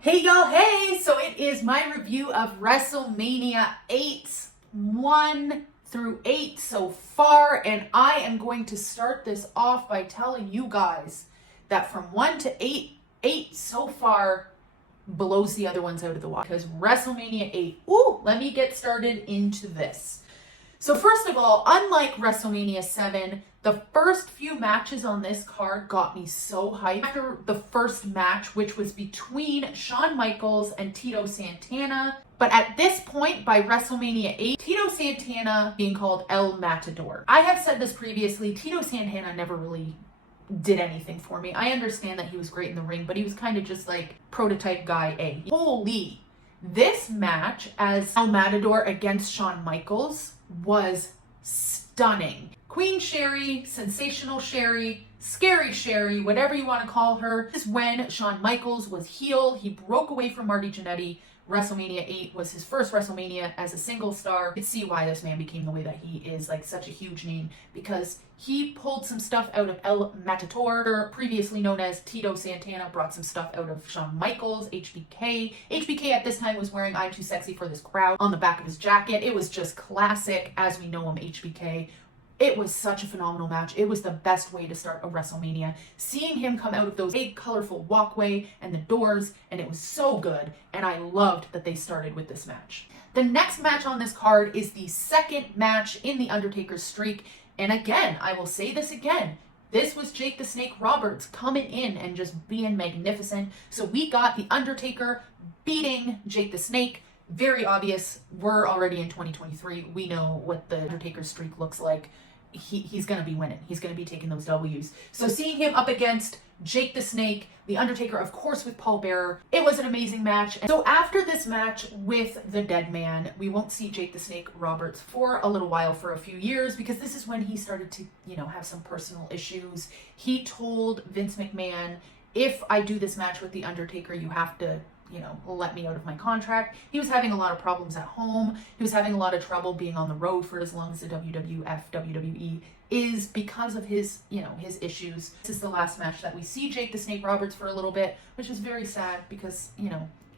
Hey y'all, hey! So it is my review of WrestleMania 8, 1 through 8 so far, and I am going to start this off by telling you guys that from 1 to 8 so far blows the other ones out of the water. Because WrestleMania 8, let me get started into this. So first of all, unlike WrestleMania 7, the first few matches on this card got me so hyped. After the first match, which was between Shawn Michaels and Tito Santana, but at this point, by WrestleMania 8, Tito Santana being called El Matador. I have said this previously, Tito Santana never really did anything for me. I understand that he was great in the ring, but he was kind of just like prototype guy A. Holy, this match as El Matador against Shawn Michaels was stunning. Queen Sherry, Sensational Sherry, Scary Sherry, whatever you want to call her. This is when Shawn Michaels was heel. He broke away from Marty Jannetty. WrestleMania 8 was his first WrestleMania as a single star. You can see why this man became the way that he is, like such a huge name, because he pulled some stuff out of El Matador, previously known as Tito Santana, brought some stuff out of Shawn Michaels, HBK. HBK at this time was wearing I'm Too Sexy for This Crowd on the back of his jacket. It was just classic as we know him, HBK. It was such a phenomenal match. It was the best way to start a WrestleMania. Seeing him come out of those big, colorful walkway and the doors, and it was so good, and I loved that they started with this match. The next match on this card is the second match in The Undertaker's streak, and again, I will say this again, this was Jake the Snake Roberts coming in and just being magnificent. So we got The Undertaker beating Jake the Snake. Very obvious, we're already in 2023. We know what the Undertaker streak looks like. He's going to be winning. He's going to be taking those W's. So seeing him up against Jake the Snake, The Undertaker, of course, with Paul Bearer, it was an amazing match. And so after this match with the Dead Man, we won't see Jake the Snake Roberts for a little while, for a few years, because this is when he started to, have some personal issues. He told Vince McMahon, if I do this match with The Undertaker, you have to let me out of my contract. He was having a lot of problems at home. He was having a lot of trouble being on the road for as long as the WWF, WWE is, because of his, his issues. This is the last match that we see Jake the Snake Roberts for a little bit, which is very sad because,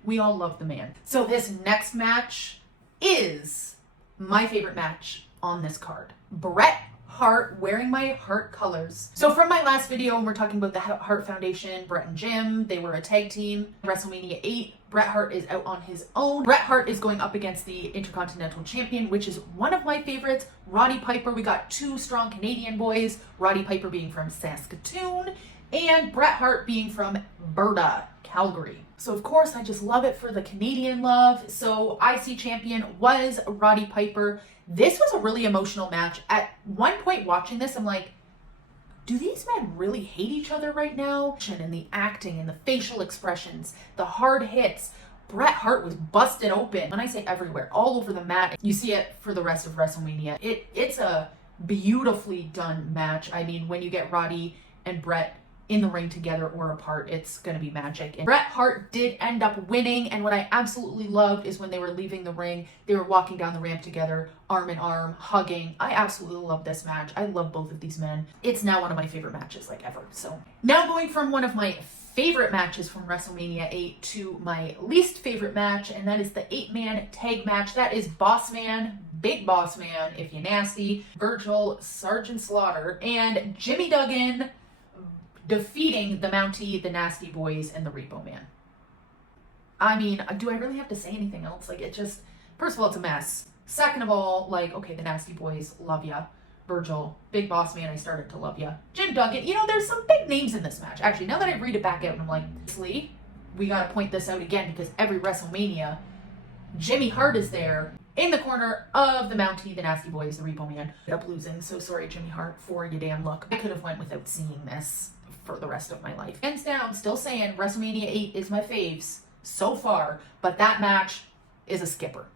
we all love the man. So this next match is my favorite match on this card. Bret Hart wearing my Hart colors. So from my last video, when we're talking about the Hart Foundation, Bret and Jim, they were a tag team. WrestleMania 8, Bret Hart is out on his own. Bret Hart is going up against the Intercontinental Champion, which is one of my favorites, Roddy Piper. We got two strong Canadian boys, Roddy Piper being from Saskatoon and Bret Hart being from Alberta, Calgary. So of course, I just love it for the Canadian love. So IC champion was Roddy Piper. This was a really emotional match. At one point watching this, I'm like, do these men really hate each other right now? And the acting and the facial expressions, the hard hits, Bret Hart was busted open. When I say everywhere, all over the mat. You see it for the rest of WrestleMania. It's a beautifully done match. I mean, when you get Roddy and Bret in the ring together or apart, it's gonna be magic. And Bret Hart did end up winning, and what I absolutely loved is when they were leaving the ring, they were walking down the ramp together, arm in arm, hugging. I absolutely love this match. I love both of these men. It's now one of my favorite matches like ever. So now going from one of my favorite matches from WrestleMania 8 to my least favorite match, and that is the 8-man tag match. That is Boss Man, Big Boss Man, if you nasty, Virgil, Sergeant Slaughter, and Jimmy Duggan defeating the Mountie, the Nasty Boys, and the Repo Man. I mean, do I really have to say anything else? Like, it just, first of all, it's a mess. Second of all, like, okay, the Nasty Boys, love ya. Virgil, Big Boss Man, I started to love ya. Jim Duggan, there's some big names in this match. Actually, now that I read it back out, I'm like, honestly, we gotta point this out again, because every WrestleMania, Jimmy Hart is there in the corner of the Mountie, the Nasty Boys, the Repo Man. Ended up losing, so sorry, Jimmy Hart, for your damn luck. I could have went without seeing this for the rest of my life. Hands down, still saying WrestleMania 8 is my faves so far, but that match is a skipper.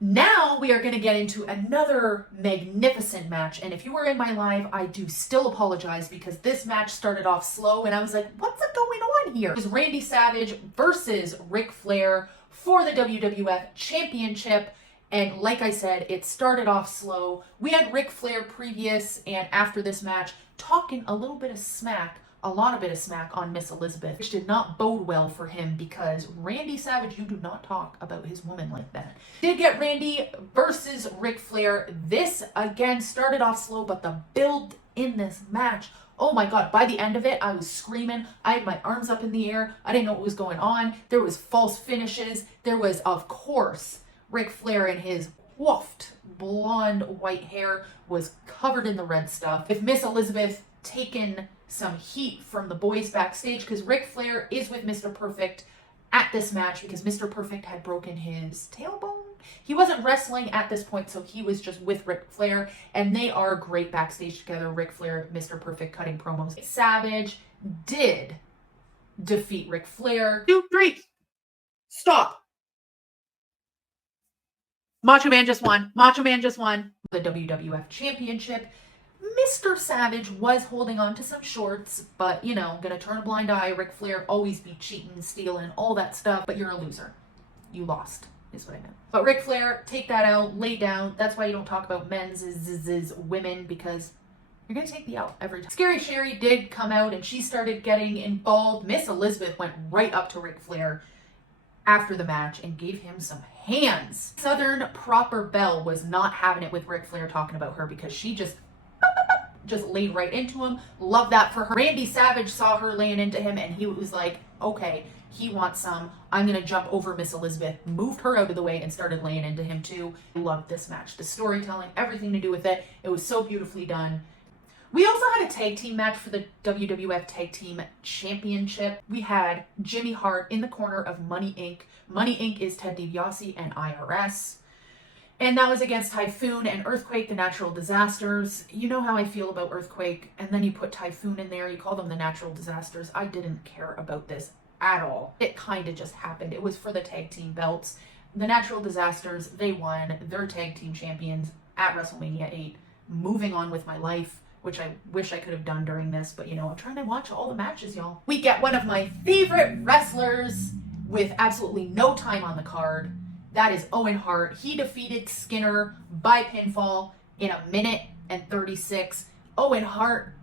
Now we are going to get into another magnificent match, and if you were in my live, I do still apologize because this match started off slow and I was like, what's going on here? It was Randy Savage versus Ric Flair for the WWF Championship. And like I said, it started off slow. We had Ric Flair previous and after this match talking a little bit of smack a lot of bit of smack on Miss Elizabeth, which did not bode well for him because Randy Savage, you do not talk about his woman like that. Did get Randy versus Ric Flair. This again started off slow, but the build in this match, oh my God, by the end of it, I was screaming. I had my arms up in the air. I didn't know what was going on. There was false finishes. There was, of course, Ric Flair in his woofed blonde white hair was covered in the red stuff. With Miss Elizabeth taking some heat from the boys backstage because Ric Flair is with Mr. Perfect at this match because Mr. Perfect had broken his tailbone. He wasn't wrestling at this point, so he was just with Ric Flair, and they are great backstage together. Ric Flair, Mr. Perfect cutting promos. Savage did defeat Ric Flair. 2, 3. Stop. Macho Man just won. Macho Man just won the WWF Championship. Mr. Savage was holding on to some shorts, but, you know, gonna turn a blind eye. Ric Flair always be cheating, stealing, all that stuff, but you're a loser. You lost, is what I meant. But Ric Flair, take that out, lay down. That's why you don't talk about men's is women, because you're gonna take the L every time. Scary Sherry did come out, and she started getting involved. Miss Elizabeth went right up to Ric Flair after the match and gave him some hands. Southern Proper Belle was not having it with Ric Flair talking about her because she just laid right into him. Love that for her. Randy Savage saw her laying into him and he was like, okay, he wants some. I'm gonna jump over Miss Elizabeth, moved her out of the way and started laying into him too. Loved this match. The storytelling, everything to do with it. It was so beautifully done. We also had a tag team match for the WWF Tag Team Championship. We had Jimmy Hart in the corner of Money Inc. Money Inc. is Ted DiBiase and IRS. And that was against Typhoon and Earthquake, the natural disasters. You know how I feel about Earthquake, and then you put Typhoon in there, you call them the natural disasters. I didn't care about this at all. It kind of just happened. It was for the tag team belts. The natural disasters, they won. They're tag team champions at WrestleMania 8. Moving on with my life, which I wish I could have done during this, but you know, I'm trying to watch all the matches, y'all. We get one of my favorite wrestlers with absolutely no time on the card. That is Owen Hart. He defeated Skinner by pinfall in 1:36. Owen Hart,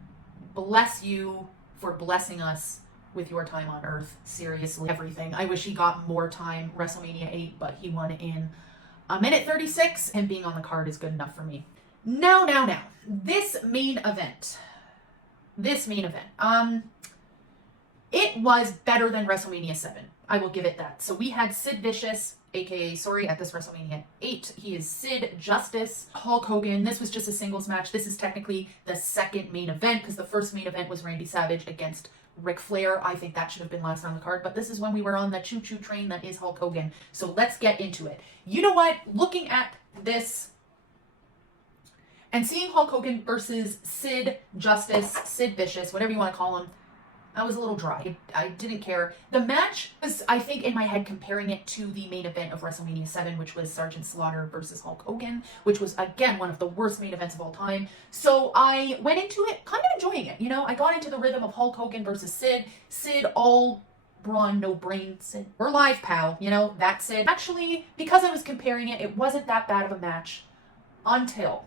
bless you for blessing us with your time on Earth. Seriously, everything. I wish he got more time, WrestleMania 8, but he won in 1:36, and being on the card is good enough for me. Now. This main event. It was better than WrestleMania 7. I will give it that. So we had Sid Vicious, aka, at this WrestleMania 8. He is Sid Justice, Hulk Hogan. This was just a singles match. This is technically the second main event because the first main event was Randy Savage against Ric Flair. I think that should have been last on the card, but this is when we were on the choo-choo train that is Hulk Hogan. So let's get into it. You know what? Looking at this and seeing Hulk Hogan versus Sid Justice, Sid Vicious, whatever you want to call him, I was a little dry. I didn't care. The match was, I think, in my head, comparing it to the main event of WrestleMania 7, which was Sergeant Slaughter versus Hulk Hogan, which was, again, one of the worst main events of all time. So I went into it kind of enjoying it. You know, I got into the rhythm of Hulk Hogan versus Sid. Sid, all brawn, no brain. Sid, we're live, pal. You know, that's Sid. Actually, because I was comparing it, it wasn't that bad of a match until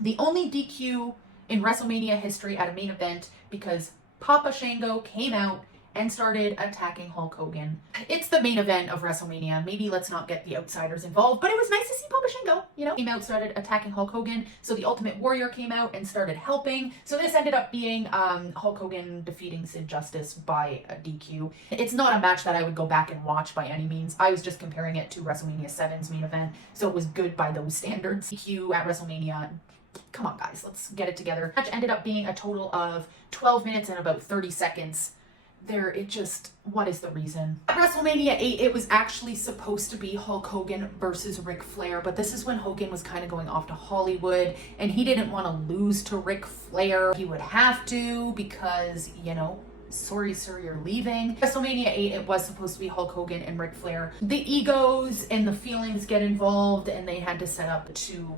the only DQ in WrestleMania history at a main event, because Papa Shango came out and started attacking Hulk Hogan. It's the main event of WrestleMania. Maybe let's not get the outsiders involved, but it was nice to see Papa Shango, you know, came out, started attacking Hulk Hogan. So the Ultimate Warrior came out and started helping. So this ended up being Hulk Hogan defeating Sid Justice by a DQ. It's not a match that I would go back and watch by any means. I was just comparing it to WrestleMania 7's main event. So it was good by those standards. DQ at WrestleMania. Come on, guys, let's get it together. The match ended up being a total of 12 minutes and about 30 seconds. What is the reason? At WrestleMania 8, it was actually supposed to be Hulk Hogan versus Ric Flair, but this is when Hogan was kind of going off to Hollywood, and he didn't want to lose to Ric Flair. He would have to because, you know, sorry, sir, you're leaving. WrestleMania 8, it was supposed to be Hulk Hogan and Ric Flair. The egos and the feelings get involved, and they had to set up two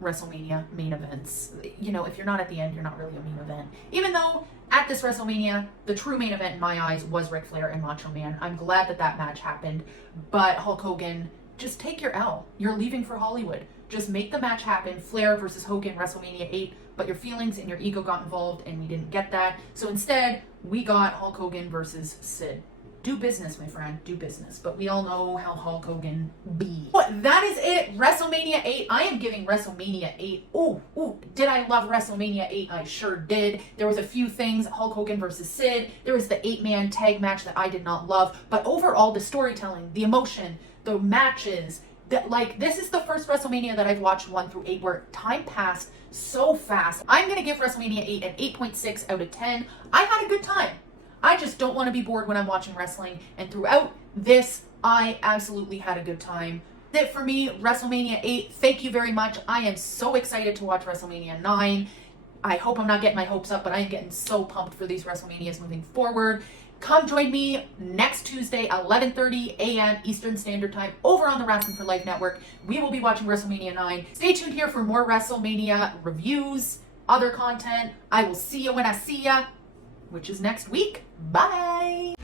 WrestleMania main events. You know, if you're not at the end, you're not really a main event. Even though at this WrestleMania, the true main event in my eyes was Ric Flair and Macho Man. I'm glad that that match happened, but Hulk Hogan, just take your L. You're leaving for Hollywood. Just make the match happen. Flair versus Hogan, WrestleMania 8. but your feelings and your ego got involved and we didn't get that. So instead, we got Hulk Hogan versus Sid. Do business, my friend, do business. But we all know how Hulk Hogan be. That is it, WrestleMania 8. I am giving WrestleMania 8. Ooh, did I love WrestleMania 8? I sure did. There was a few things, Hulk Hogan versus Sid. There was the 8-man tag match that I did not love. But overall, the storytelling, the emotion, the matches, this is the first WrestleMania that I've watched 1 through 8 where time passed so fast. I'm going to give WrestleMania 8 an 8.6 out of 10. I had a good time. I just don't want to be bored when I'm watching wrestling. And throughout this, I absolutely had a good time. That's it for me, WrestleMania 8. Thank you very much. I am so excited to watch WrestleMania 9. I hope I'm not getting my hopes up, but I am getting so pumped for these WrestleManias moving forward. Come join me next Tuesday, 11:30 a.m. Eastern Standard Time over on the Wrestling for Life Network. We will be watching WrestleMania 9. Stay tuned here for more WrestleMania reviews, other content. I will see you when I see ya, which is next week. Bye!